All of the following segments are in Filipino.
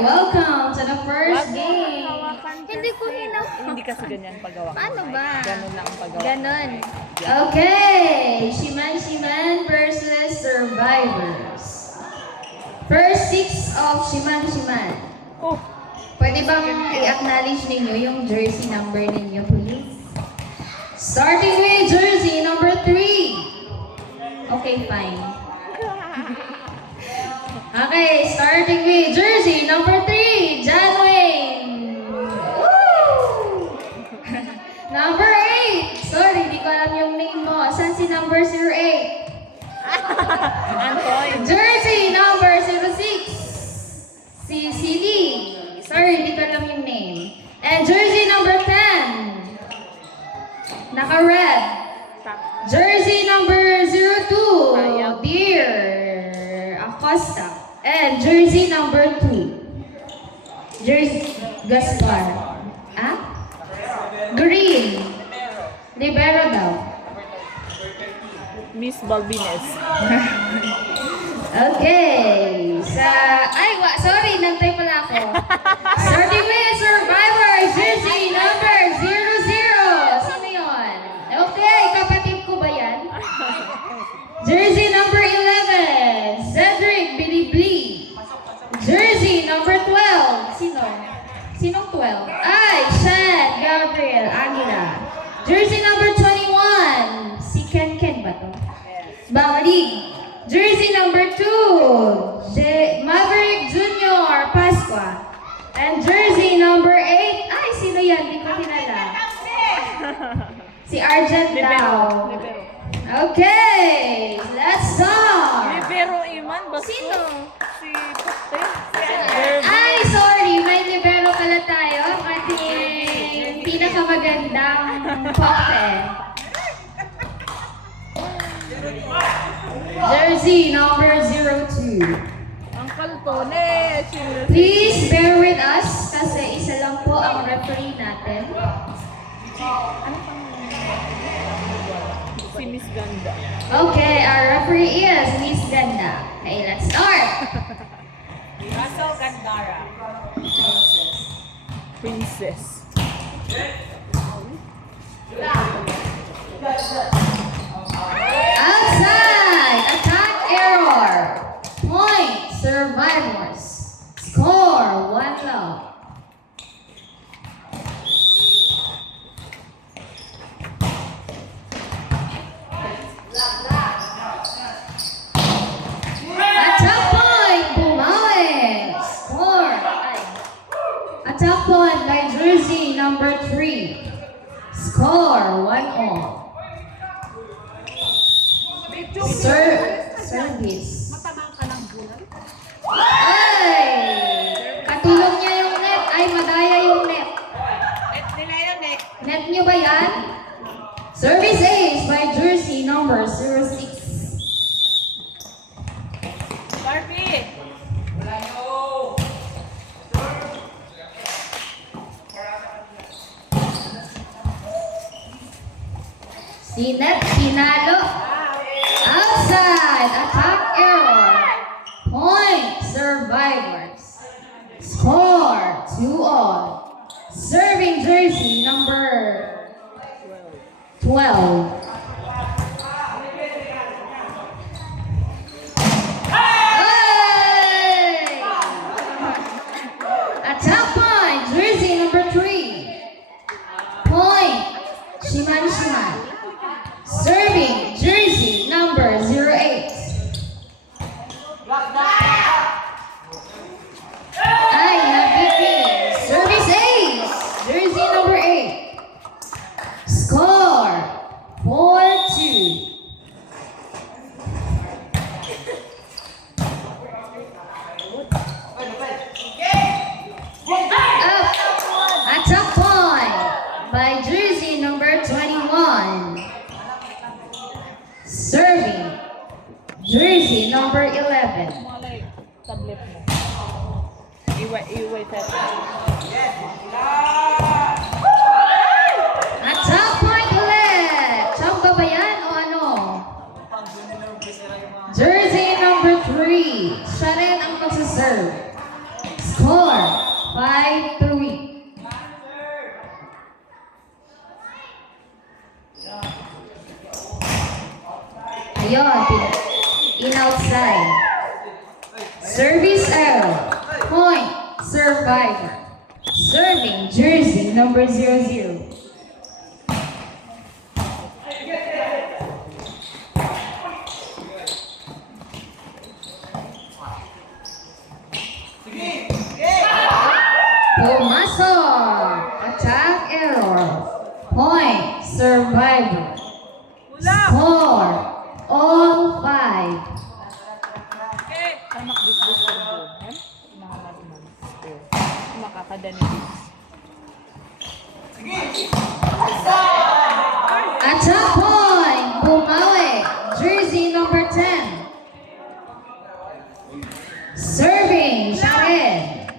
Welcome to the first game. Hindi ko hinaw. Hindi kasi ganyan paggawa. Paano ba? Ganun lang ang paggawa. Ganon. Okay, Shiman versus Survivors. First six of Shiman. Oh, Pwede bang i-acknowledge ninyo yung jersey number ninyo, please? Starting with jersey number 3. Okay, fine. Okay, starting with jersey number 3, John Wayne. Woo! Number 8. Sorry, di ko alam yung name mo. Saan si number 08? Antoy. Jersey number 06. Si CD. Sorry, di ko alam yung name. And jersey number 10. Naka-red. Jersey number 02. Dear Acosta. And jersey number 2. Jersey Gaspar. Ah? Green. Libero daw. Miss Balbines. Okay. Sorry, nantay pala ako. Starting with Survivor, jersey number 00. Sino yun? Okay, kapatid ko ba yan? Jersey number 11, Cedric Bilibli. Jersey number 12. Sino? Sinong 12? Ay, Shan Gabriel Aguila. Jersey number 21. Si Ken ba to? Bawali. Jersey number 2. Maverick Junior Pasqua. And jersey number 8. Ay, sino yan? Di ko kilala. Si Argent daw. Libero. Okay, let's start. Libero Iman. Basko. Sino? Si Kapten. Ay, sorry, may libero pala tayo. Ang ating pinakamagandang pote. Jersey number 02. Ang kaltone. Please bear with us kasi isa lang po ang referee natin. Si Miss Ganda. Okay, our referee is Miss Ganda. Okay, let's start. Russell Gandara. Princess. Outside, attack error. Point, Survivors. Score, 1-0. Attack point, Bumawi. Score. Attack point by jersey number 3. Score, 1-0. Service. Matabang ka ng bulan. Ay! Katulong niya yung net. Ay, madaya yung net. Net nila yun eh. Net niyo ba yan? Service ace by jersey number 06. Barbie. Wala nyo. Si net, sinalo. Outside, attack error. Point, Survivors. Score, 2-all. Serving jersey number 12. Hey! Attack point, jersey number 3. Point, Shiman. Serving jersey number 08. Ay, nabigay. Service ace. Jersey number 8. Score 4-2. Up. Attack point by jersey number 21. Serving jersey number 11. Malay. Tablet mo. Iway set. Attack point ulit. Chamba ba yan o ano? Jersey number 3. Siya rin ang magsaserve. Score 5-3. Ayun, in outside. Service error. Point. Survivor. Serving jersey number 00. Pumasok. Attack error. Point. Survivor. Score. All 5. Okay. Ang makdisdis ko doon. Nangangalit mo. Makakadanig. Attack point. Bumawi. Jersey number 10. Serving. Shared.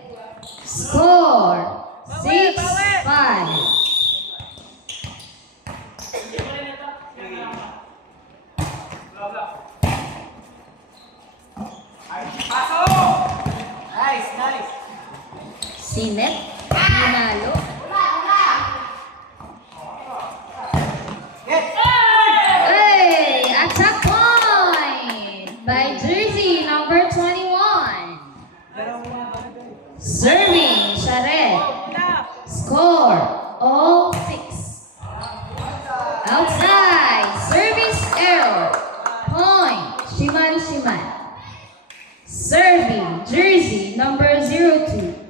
Score. 6-5. Sinet. Pinalo. Hey! Attack point by jersey number 21. Serving. Shared. Score. All 6. Outside. Service error. Point. Shiman. Serving. Jersey number 02.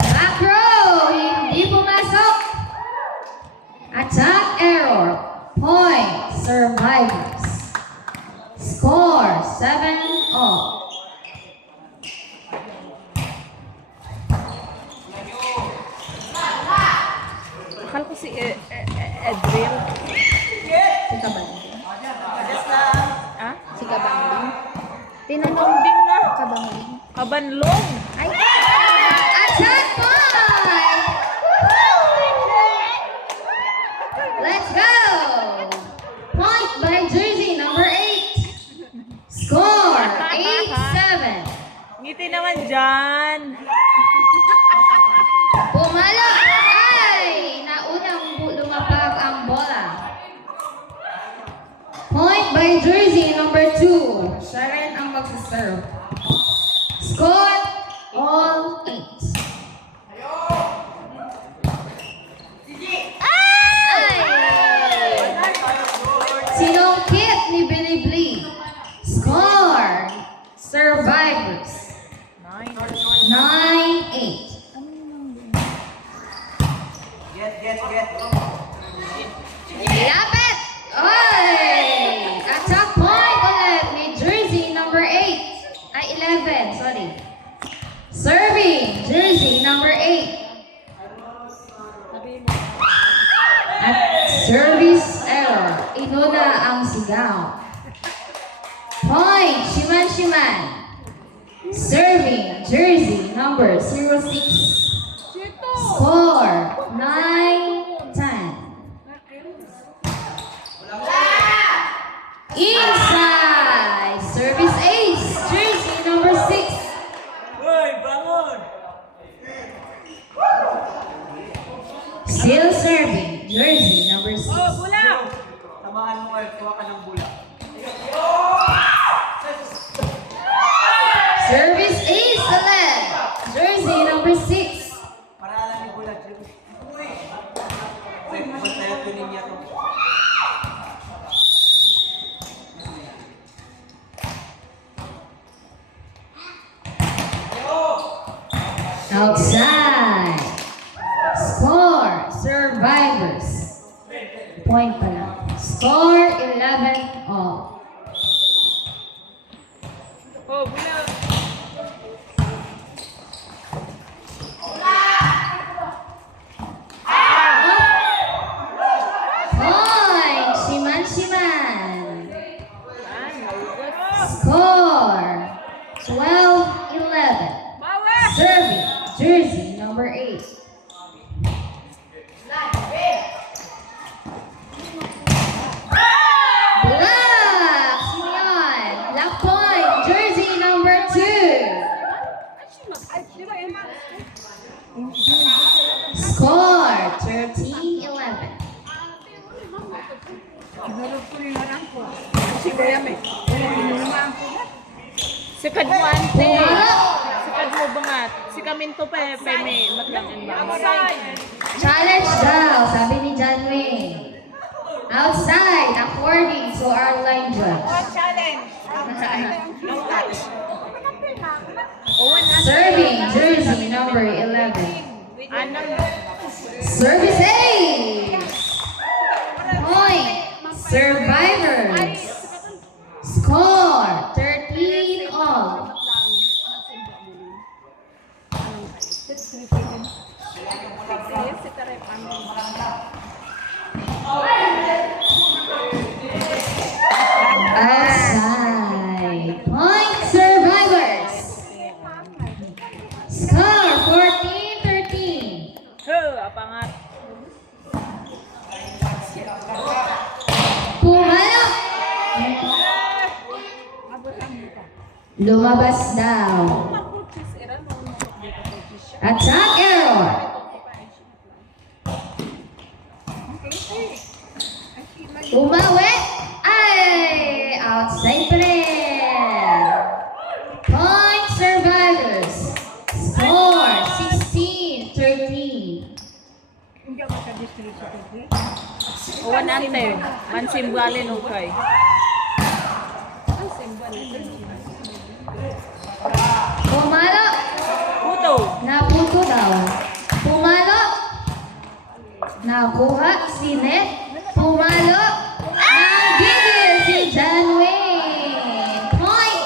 Back row. Hindi pumasok. Attack error. Point. Survivors. Score. 7-all. Akala ko si Edril. Si Kabangling. Ah? Si Kabangling. Kabangling na. Kabangling. Kabanlong. Ay! Attack point! Let's go! Point by jersey number 8. Score 8-7. Ngiti naman dyan. Pumalo! Ay! Naunang lumapag ang bola. Point by jersey number 2. Siya rin ang magsaserve. Score all 8. Ay! Sinungkit ni Billy Blee. Score. Survivors. 9-8. Lapit! Oy! Attack point ulit ni jersey number 8. Ay, 11. Sorry. Serving jersey number 8. At service error. Inuna ang sigaw. Point. Shiman. Serving jersey number 06. Score 9-10. Inside. Service ace. Jersey number 6. Hoy, bangon! Still serving. Jersey number 6. Oh, bula! Samahan mo kayo, kuha ka ng bula. Service ace ulit. Jersey number 6. Para alam yung bula, Jim. Uy! Uy, bantay ito ninyo to. Outside. Score. Survivors. Point pa lang. Score 11-all. Oh, bula! Point. Shiman. Score 12-11. Bawa! Serving. Jersey number 8. Si Kadwante. Pumalo. Si Kadwo bangat. Si Kaminto pa may matlang environment. Challenge daw, sabi ni John Wayne. Outside, according to our line judge. Serving, jersey number 11. Anong Service ace! Point, survivors. Score, 13 all. Outside. Point, survivors. Score, 14-13. apangat. Pumalo. Lumabas daw. Attack error. Umawi. Ay! Outside player. Point survivors. Score 16-13. Uwan ante. Mansimbalin ukay. Pumalo. Puto. Naputo daw. Pumalo. Nakuha si Net. Pumalo. Nagigil si John Wayne. Point.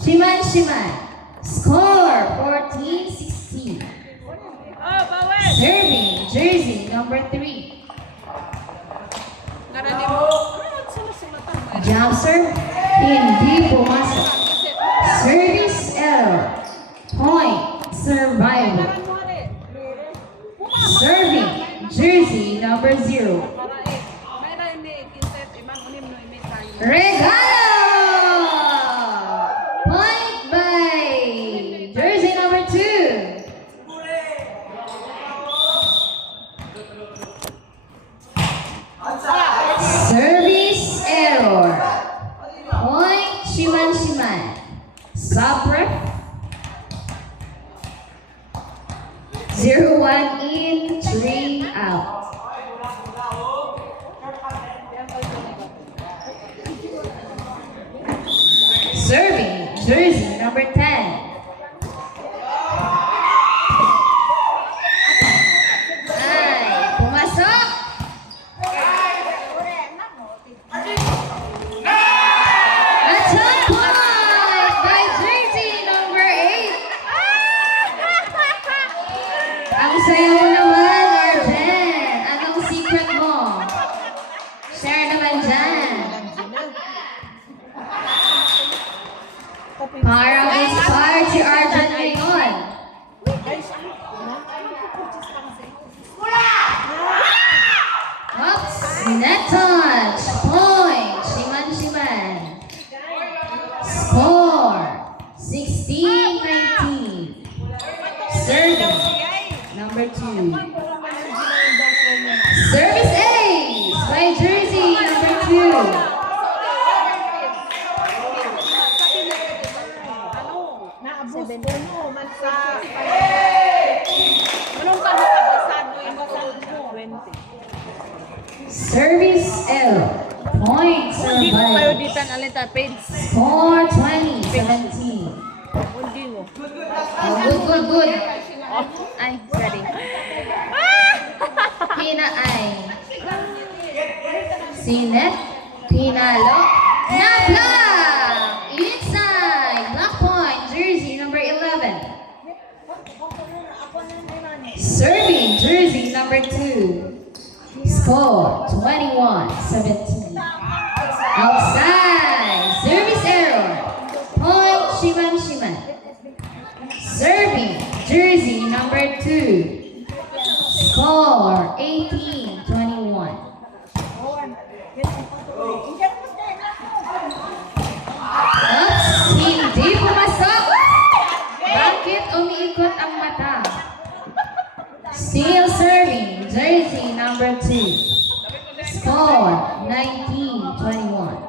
Shiman. Score 14-16. Oh, bawal! Serving jersey number 3. Jump serve. Hindi pumasok. Service error. Point. Survival. Serving jersey number 0. Regalo! Point by jersey number 2. Service error. Point Shiman. Subref. 0-1 in, 3 out. Serving jersey number 10. Ay, pumasok. Attack point by jersey number 8. Ang saya mo naman, Arjen. Anong secret mo? Share naman dyan. Parang inspired si Arjen ngayon. Oops, net touch. Point. Shiman. Score 16-19. Serving number 2. Service ace by jersey number 2. Service error. Point Hindi ko kayo survival. ditan alita page. Score 20-17. Hindi mo. Oh, good. Ay, sorry. Pinaay. Sinet. Pinalo. Na-block! Inside. Block point. Jersey number 11. Serving jersey number 2. Score 21-17. Outside. Service error. Point Shiman. Serving jersey number 2. Score 18-21. Oops, hindi pumasok. Bakit umiikot ang mata? Still serving jersey number 2. Score 19-21.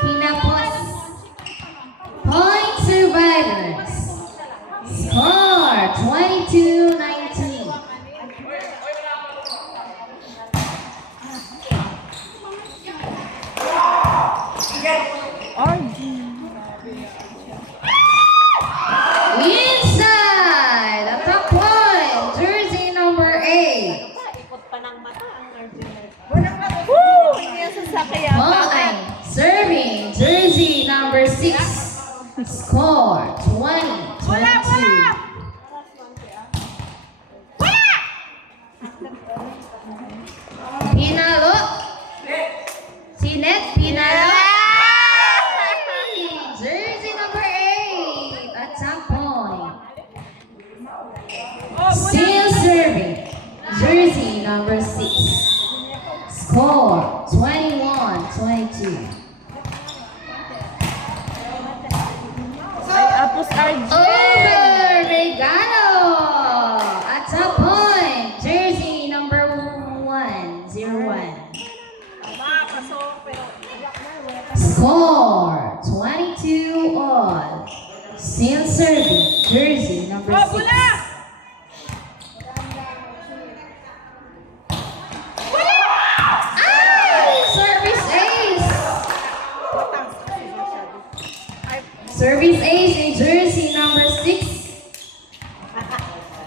Pinapos. Point survivors. Score 22-19. Inside the top point, jersey number 8. Woo! Hindi yan sasakyan. Point serving, jersey number 6. Score 20-22. Pinalo. Sinet, pinalo. Jersey number 8. Attack point. Still serving. Jersey number 6. Score 21-22. Ay, Apos RJ. Over Regalo. Attack point. Jersey number 1. 0-1. Score 22 all. Still serving. Jersey number 6. Service ace! Service ace in jersey number 6.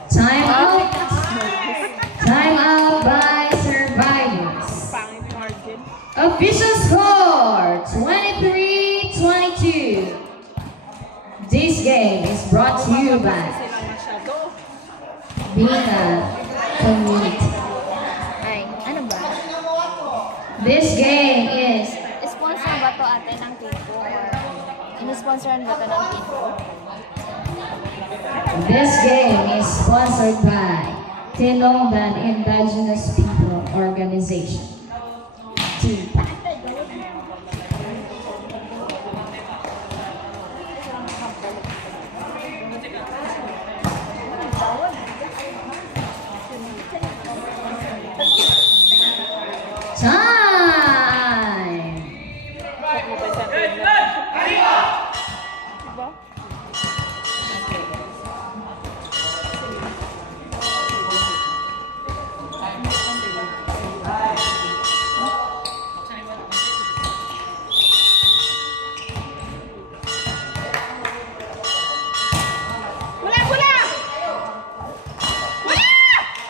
Time out. Time out by survivors. Pangit yung Arjen. Official score 23-22. This game is brought to you by Sila masyado. Bina Community. Ay, ano ba? This game is Sponsor ba to ate ng Kinko? Inisponsoran ba to ng Kinko? sponsored by Tinongban Indigenous People Organization. TIPA. Time! Check mo pa sa Diba?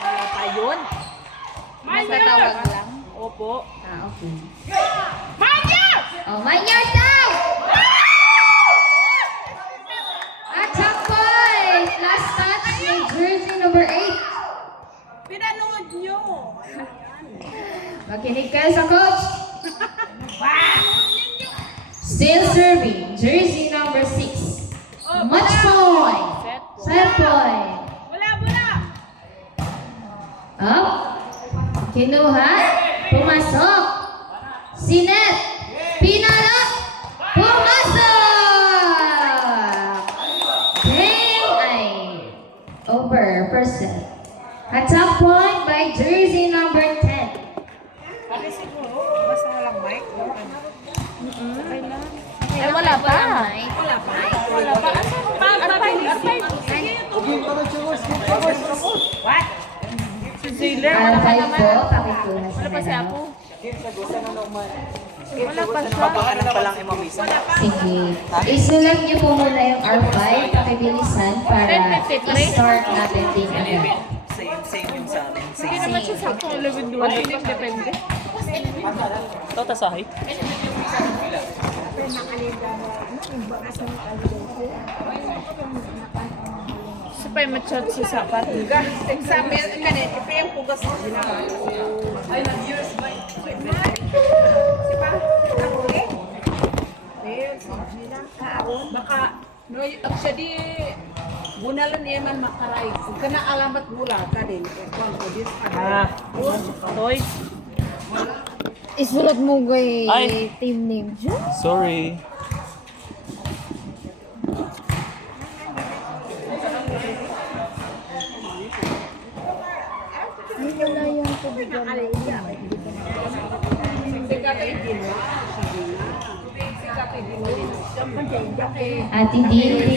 Wala pa yun. Basta tawag lang. Opo. Ah, okay. Manya! Oh, Manyas daw! Attack point! Last touch ng jersey number 8. Pinanood nyo. Makinig kayo sa coach. Still serving, jersey number 6. Match point. Set point. Wala. Up. Kinuha. Pumasok. Sinet. Pinalo. Pumasok. Game ay over. First set. Attack point by jersey number 10. Kasi siguro, basta walang mic. Ay, wala pa. Wala pa. Asan? What? Si Zayler, wala pa R5 naman. po. Pakikuha sa Wala pa si dalaw. Apo. Wala pa siya. Papakanan pa lang imamisa. Sige. Isulat niyo po muna yung R5. Pakibilisan para 10:53. i-start natin din agad. Same yung sa amin. Hindi naman siya sakto 11-12. Depende. Ito tasahay. Sa pa yung matchat sa sapat. Example, kanit. Ito yung pugas. Baka no siya di bunalan niya man makaray. Kung kana alamat mula ka din. Kung ko dis Toy. Isulat mo kay Ay. team name dyan. Sorry. Si Katoy Dina. Si Katoy Dina. Ate Didi.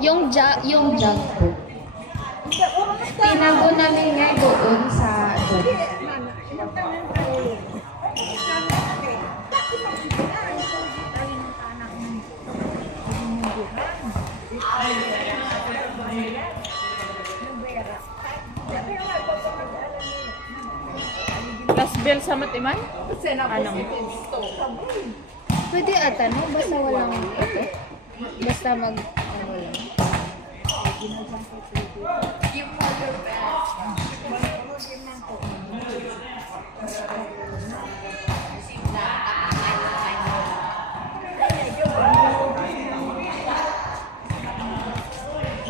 Yung jug po. Tinago namin nga doon sa doon. Last bell sa Matiman? Ano? Pwede ata, no? Basta walang ito. Basta mag, ano lang.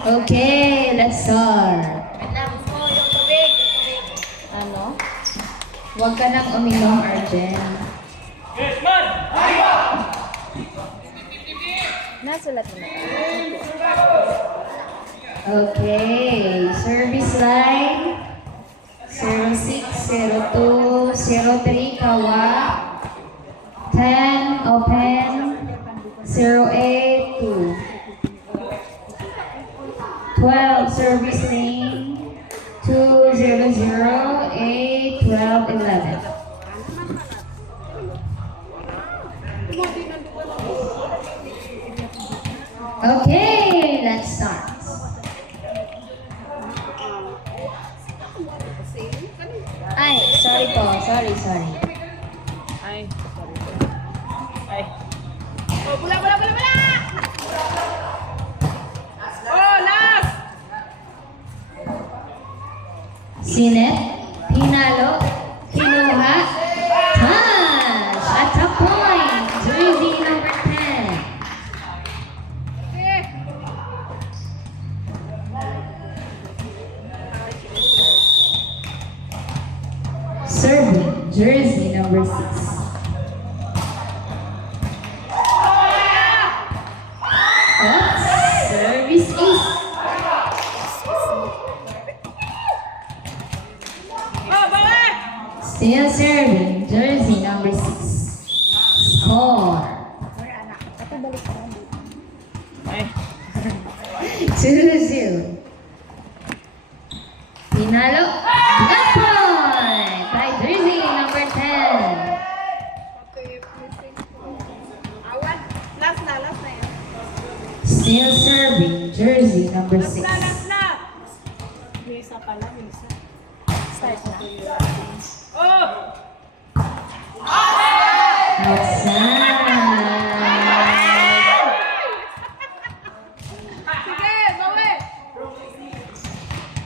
Okay, let's start. Ano? Huwag ka nang uminom, Arjen. Nasulat mo na. Okay, service line 060203 Kawa 10 open 082 12 service lane 200 8 12 11. Okay, let's start. Ay, sorry po. Sorry. Ay, sorry. Ay. Oh, bula! Oh, last! Sinet, Pinalo, Kinuha, Tash, at a point, jersey number 10. Okay. Serving, jersey number 6. Oops, service ace. Oh, bawa! Still serving, jersey number 6. Score, Ay. 2-0. Pinalo, black point by jersey number 10. Awan. Last na yan. Still serving, jersey number 6. Last na. Start na. Oh! Outside. Sige, bawi!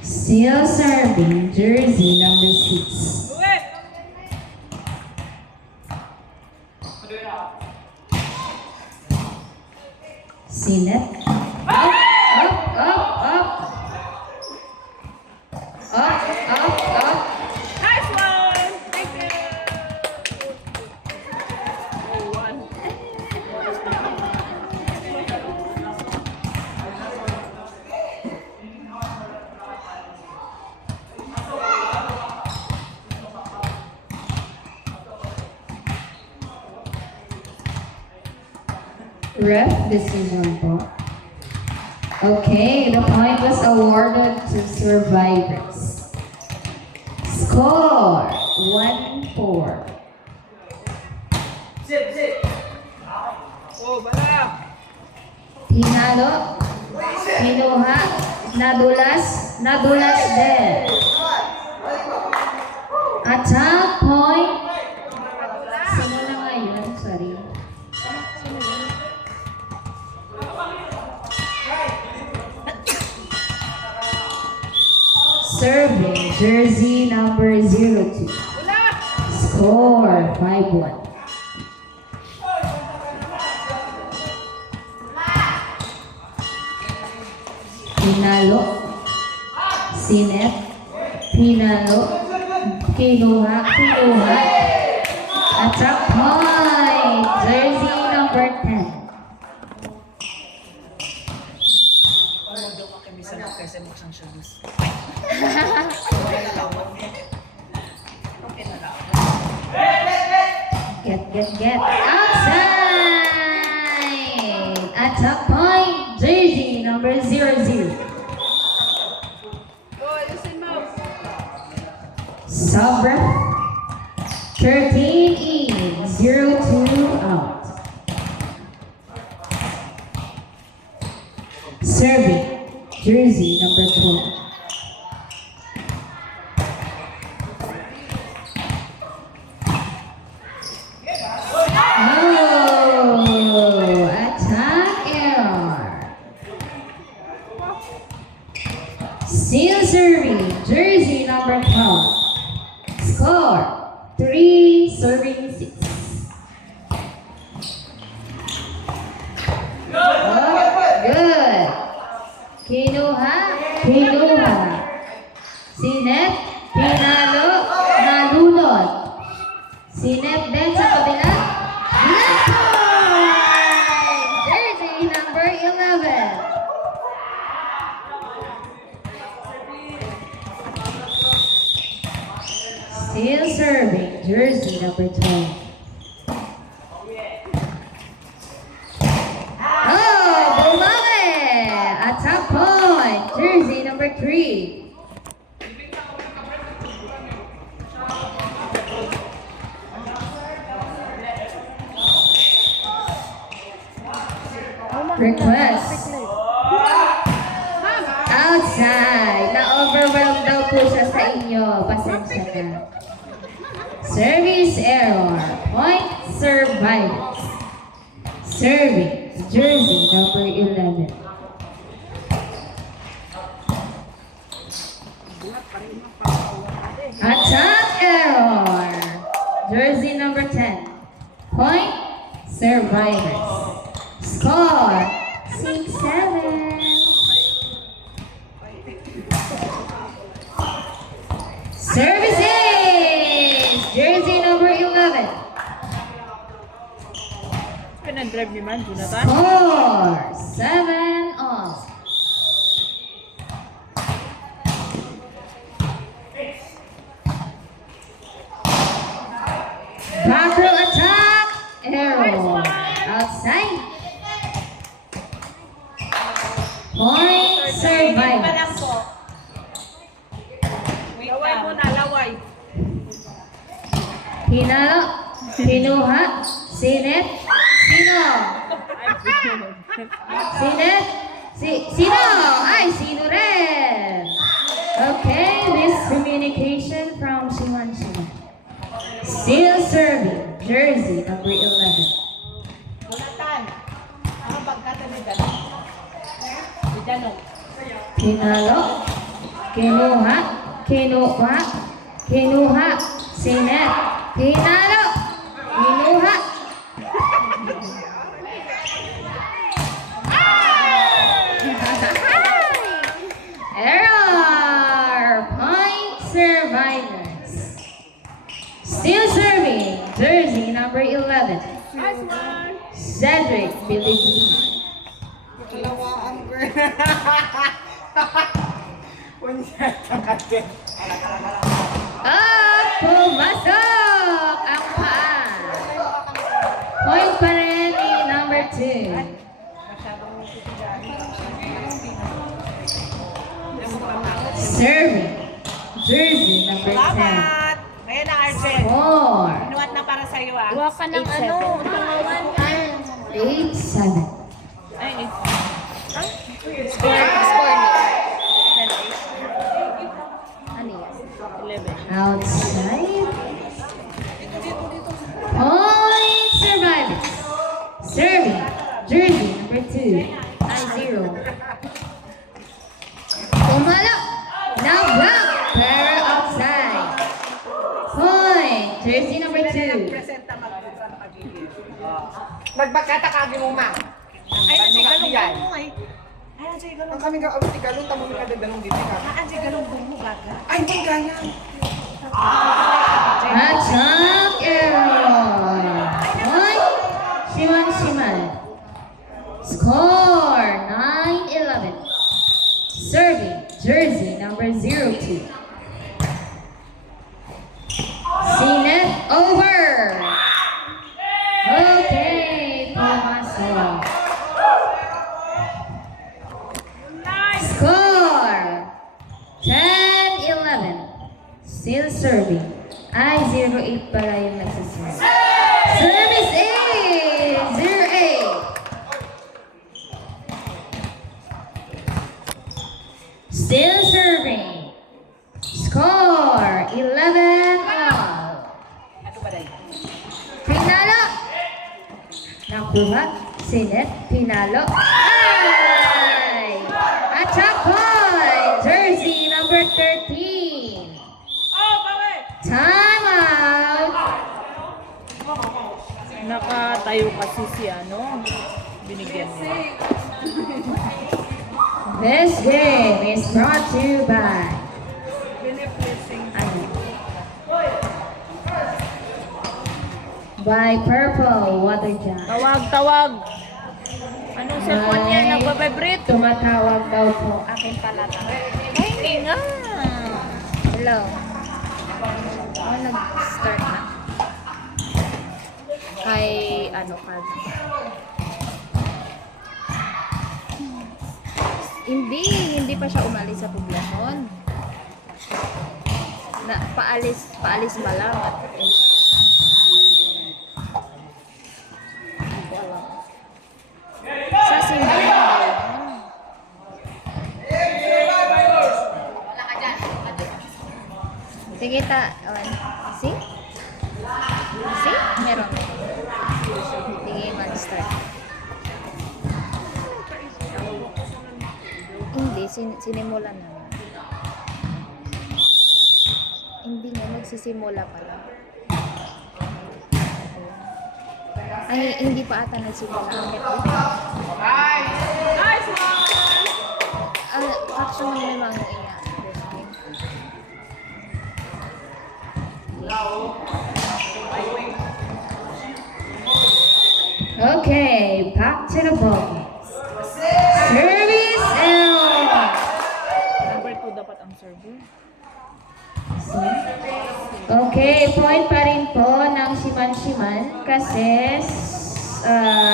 Still serving, jersey number 6. Bawi! Sinet. Up. Nice one! Thank you! Ref decision po. Okay, the point was awarded to survivors. Score 1-4. Oh, bala! Tinalo, kinuha, nadulas din. Attack point. Sino na ngayon? Sorry. Serving, jersey number 02. Wala! Score 5-1. Pinalo, Sinet, Pinalo, kinuha, attack point, jersey number 10. Ano daw kami sa kaysa Outside! Attack point, jersey number 00. Oh, listen mo. Sabra, 13 in, 0-2 out. Serving, jersey number 12. Oh, attack error. Still serving, jersey number 12. Score, 3-6. Oh, good. Kinuha. Sinet, pinalo, nalunod. Sinet din sa kabila. Net point! Jersey number 11. Still serving, jersey number 12. Oh, bumame! Attack point, jersey number 3. Request. Outside. Na-overwhelmed daw po siya sa inyo. Pasensya na. Service error. Point survivors. Serving. Jersey number 11. Attack error. Jersey number 10. Point survivors. Score 6-7. Services! Jersey number 11. Pinag-drive ni Man, Jonathan. Score 7-all. Back row attack. Arrow. Outside. Point survivors. Laway mo na, laway. Hinalo. Kinuha. Sinet. Sino? Sinet? Sino? Ay, sino rin? Okay, miscommunication from Shiman Shiman. Still serving. Jersey number 11. Jonathan, ang pagkata ni Danong. Ni Danong. Pinalo. Kinuha. Kinuha. Sinet. Pinalo. Kinuha. Error! Point survivors. Still serving. Jersey number 11. Nice one. Cedric Bilibili. Kalawaan ko. Pumasok ang paa. Point pa rin ni number 2. Serving. Jersey number 10. Salamat. Ayan na, Arcel. Score. Inuwat na para sa'yo, ah. Huwag ka ng ano, tumawan ka. 8-7. Ay, Score niya. 10-8. Ano yan? 11. Outside. Point survivors. Serving. Jersey number 2. 0. Pumalo. Now block. Pero outside. Point. Jersey number 2. Presenta mag-utra na pagigil. Nagbagkatakagi mo, ma. Ay, si Galong bungo eh. Ay, si Galong. Ang kaming ka-awit ni Galong, tamo nga daganong dito ka. Ay, si Galong bungo, gaga. Ay, hindi kaya. Attack error. Point. Shiman. Score 9-11. Serving. Jersey number 02. Sinet over. Oh, serving. Ay, 08 pala yung nagsiserve. Service A! 08. Still serving. Score 11 all. Pinalo. Nakuha. Sinet. Pinalo. Ay! Attack point. Jersey number 13. Time out. Nakatayo kasi si ano. Binigyan niya. This game is brought to you by Purple Water Jar. Tawag. Anong cellphone niya? Nagpa-vibrate? Tumatawag daw po. Akin pala to. Ay, hindi nga. Hello. Nag-start na. Kay ano ka? Hindi pa siya umalis sa poblasyon. Paalis pa lang at sa simbahan. Sige see? Meron. Sige, mag-start. Hindi, sinimulan na. Hindi nga, magsisimula pa lang. Ay, hindi pa ata nagsimula. Actually, may mga iya. Okay, back to the ball. Service L. Number 2 dapat ang server. Okay, point pa rin po ng Shiman kasi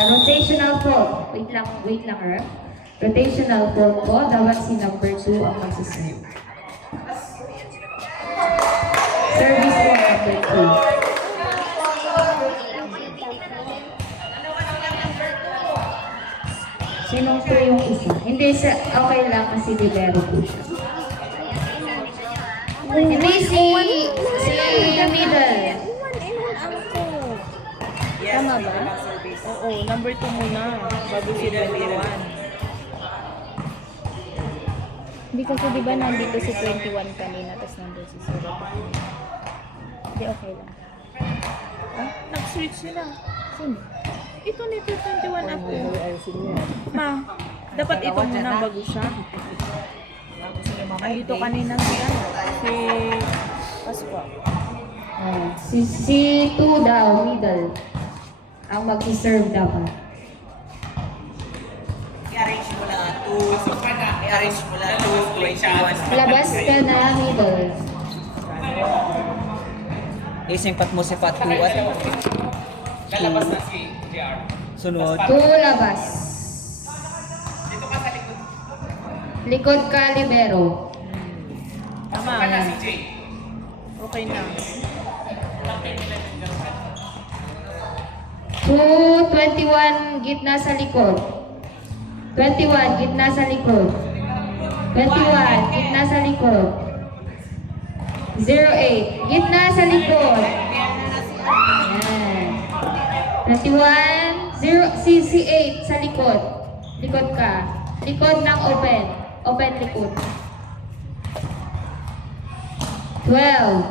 rotational fault. Wait lang, rotational fault po. Dapat si number 2 ang magsiserve. Service po number 2. Sinong po yung isa? Hindi, okay lang kasi libero po siya. Hindi si middle. Tama ba? Oo, number 2 muna. Bago si 21. Hindi kasi di ba nandito si 21 kanina, tapos nandito si 0. Hindi, okay lang. Ah, nag-switch sila. Sino? Ito nito 21 ako. Ma, dapat ito muna bago siya. Andito kanina si Pasqua. Si 2 daw, middle. Ang mag-serve dapat. I-arrange mo lang 2. I-arrange mo lang 2. Labas ka na, middle. Isimpat mo si Pat 2 at lalabas na si JR. Sunod. 2 labas. Dito ka sa likod. Likod ka, libero. Tama. Okay na. 2, 21, gitna sa likod. 21, gitna sa likod. 21, gitna sa likod. 08, gitna sa likod. Ayan. 21, 8 sa likod. Likod ka. Likod ng open. Open likod. 12.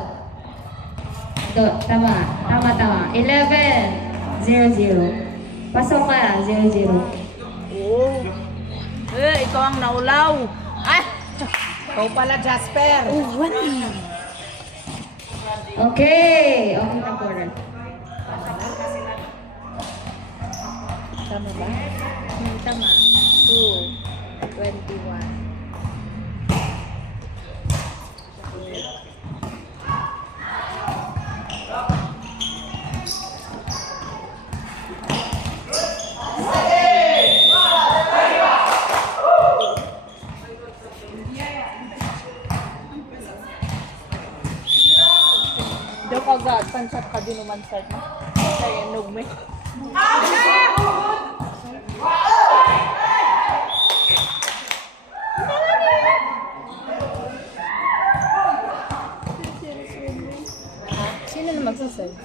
Tama. 11, 0. Pasok ka, 0. Oo. Ikaw ang naulaw. Ah! Ikaw pala, Jasper. Okay na po rin. Tama ba? Tama. 2, 21. Kansat ka din naman start na. Kaya nog me. Sino na magsaserve?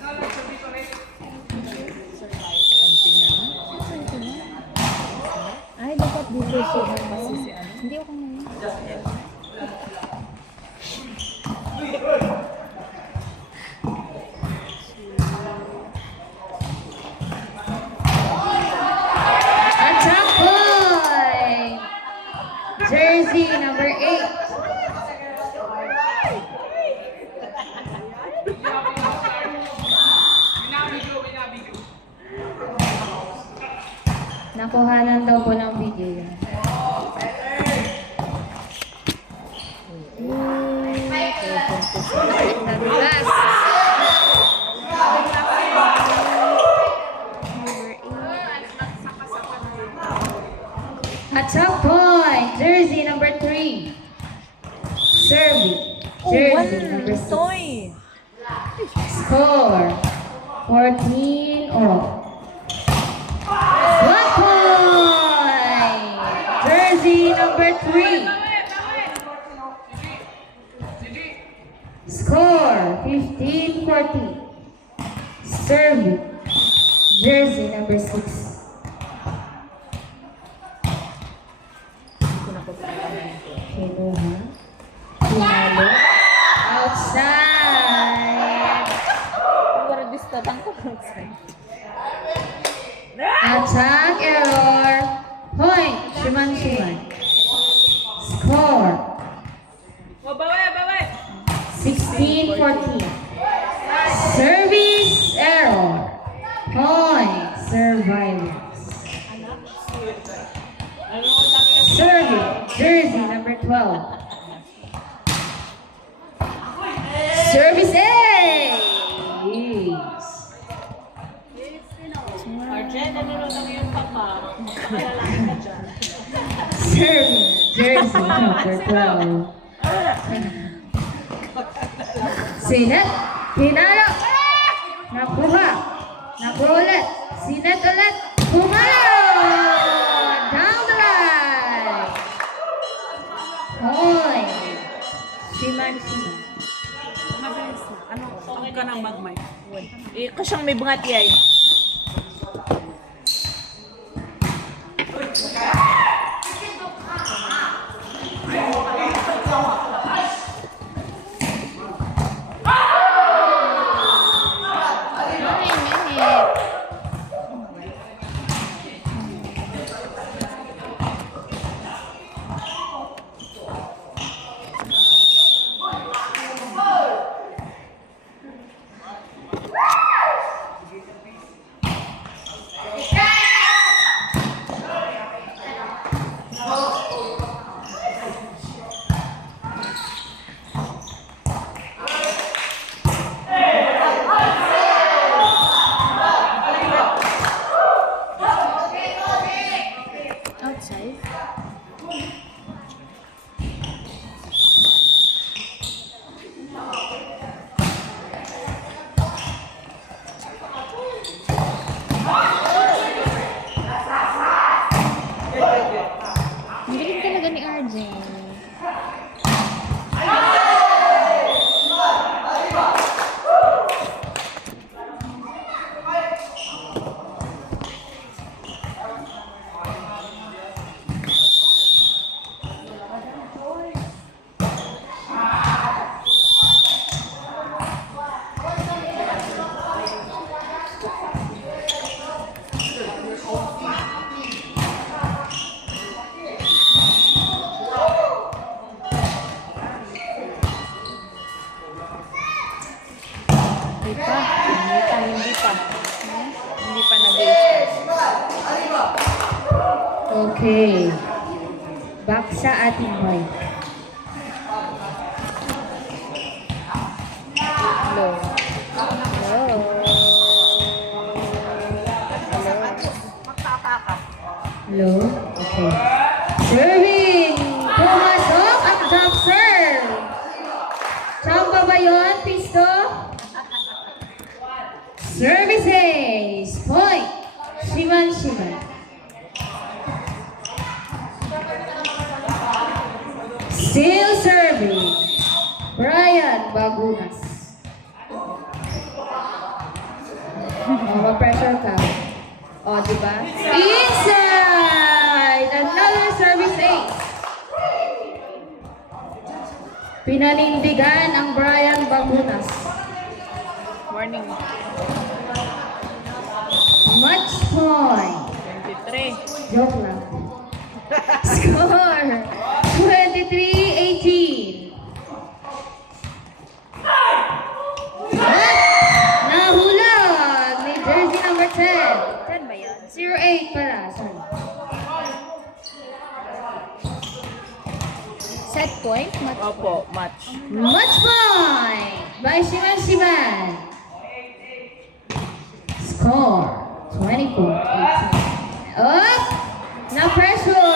Ay, dapat dito siya. Hindi ako ngayon. Attack point! Jersey number 8. Nakuhanan daw po ng video yan. Nadulas. Attack point! Jersey number 3. Serving. Jersey number 6. Toy. Score 14 all. 1 point! Jersey number 3. Score 15-14. Serving. Jersey number 6. Kinuha. Pinalo. Outside. Para distatang ko outside. Attack error. Point. Shiman. Score. 16-14. Service error. Point. Survivors. Serving. Jersey number 12. Service ace. Arjen, nanonood ang iyong papa. Malalaki ka dyan. Serving. Jersey number 12. Sinet. Pinalo. Nakuha. Nakuha ulit. Sinet ulit. Pumalo. Down the line. Hoy. Shiman. Mabilis na. Ano, okay ka nang magmay. Eh, kasyang may bungat yay. Outside. Ang galing talaga ni RJ. Hindi pa. Hindi pa nag-i-start. Okay. Back sa ating mic. Hello. Hello. Hello? Okay. Serving! Pumasok ang jump serve! Chamba ba yun, Pisto? Service ace. Point. Shiman Shiman. Still serving. Brian Bagunas. Ma-pressure ka. O, diba? Inside! Another service ace. Pinanindigan ang Brian Bagunas. Warning. Match point. 23. Joke lang. Score 23-18. Nahulog ni jersey number 10. 10 ba yan? 08 pala. Sorry. Set point? Opo, match. Match point by Shiman Shiman. Score 24-18. Up! Na pressure.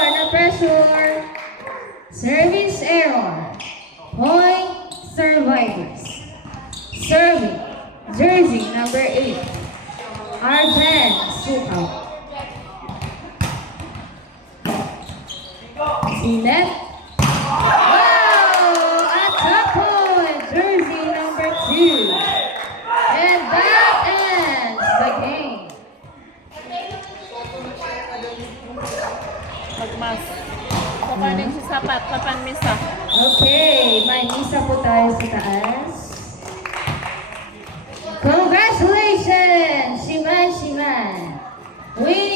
Service error. Point survivors. Serving. Jersey number 8. Arjen Sukaw. Sinet. Wow! At top point. Jersey number 2. And that ends the game. Magmas. Papanin si sapat. Papan misa. Okay, may misa po tayo sa taas. Congratulations, Shiman Shiman! Winning